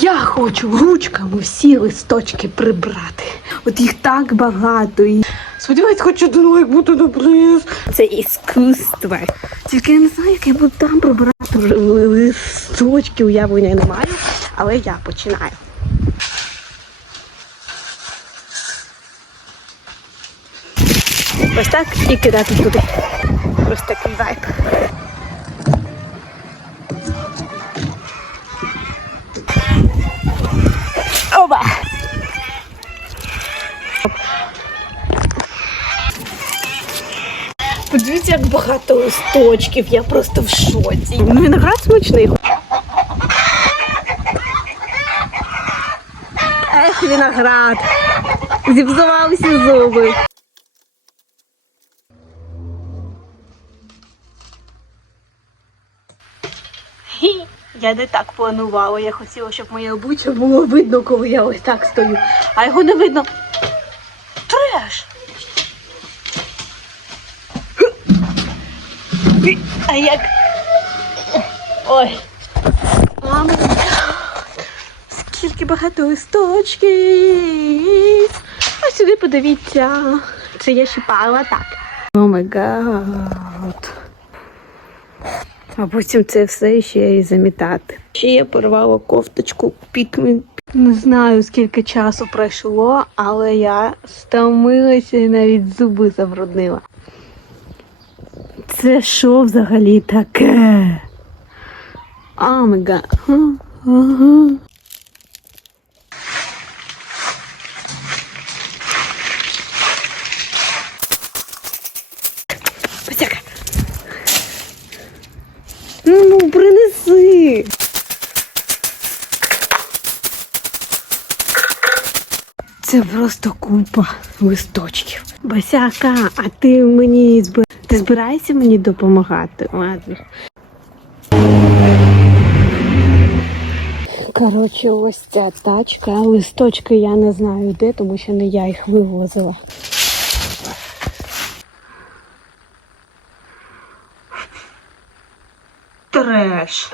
Я хочу ручками всі листочки прибрати. От їх так багато. Сподіваюсь, хоч лайк буде на приз. Це іскусство. Тільки я не знаю, як я буду там прибирати листочки, уявлення не маю. Але я починаю. Ось так і кидати туди. Ось такий вайб. Подивіться, як багато листочків, я просто в шоці. Ну, Виноград смачний. Ех, виноград. Зіпсувалися зуби. Я не так планувала. Я хотіла, щоб моє обличчя було видно, коли я ось так стою. А його не видно. Треш! А як. Ой. Мама. Скільки багато листочків. А сюди подивіться. Це я щипала так. О май гад. А потім це все ще і замітати. Ще я порвала кофточку пікмін. Не знаю, скільки часу пройшло, але я стомилася і навіть зуби забруднила. Це що взагалі таке? Омега. Ага. Потяка. Ну, принеси. Це просто купа листочків. Басяка, а ти мені зб... ти збираєшся мені допомагати? Ладно. Коротше, ось ця тачка. Листочки я не знаю де, тому що не я їх вивозила. Треш.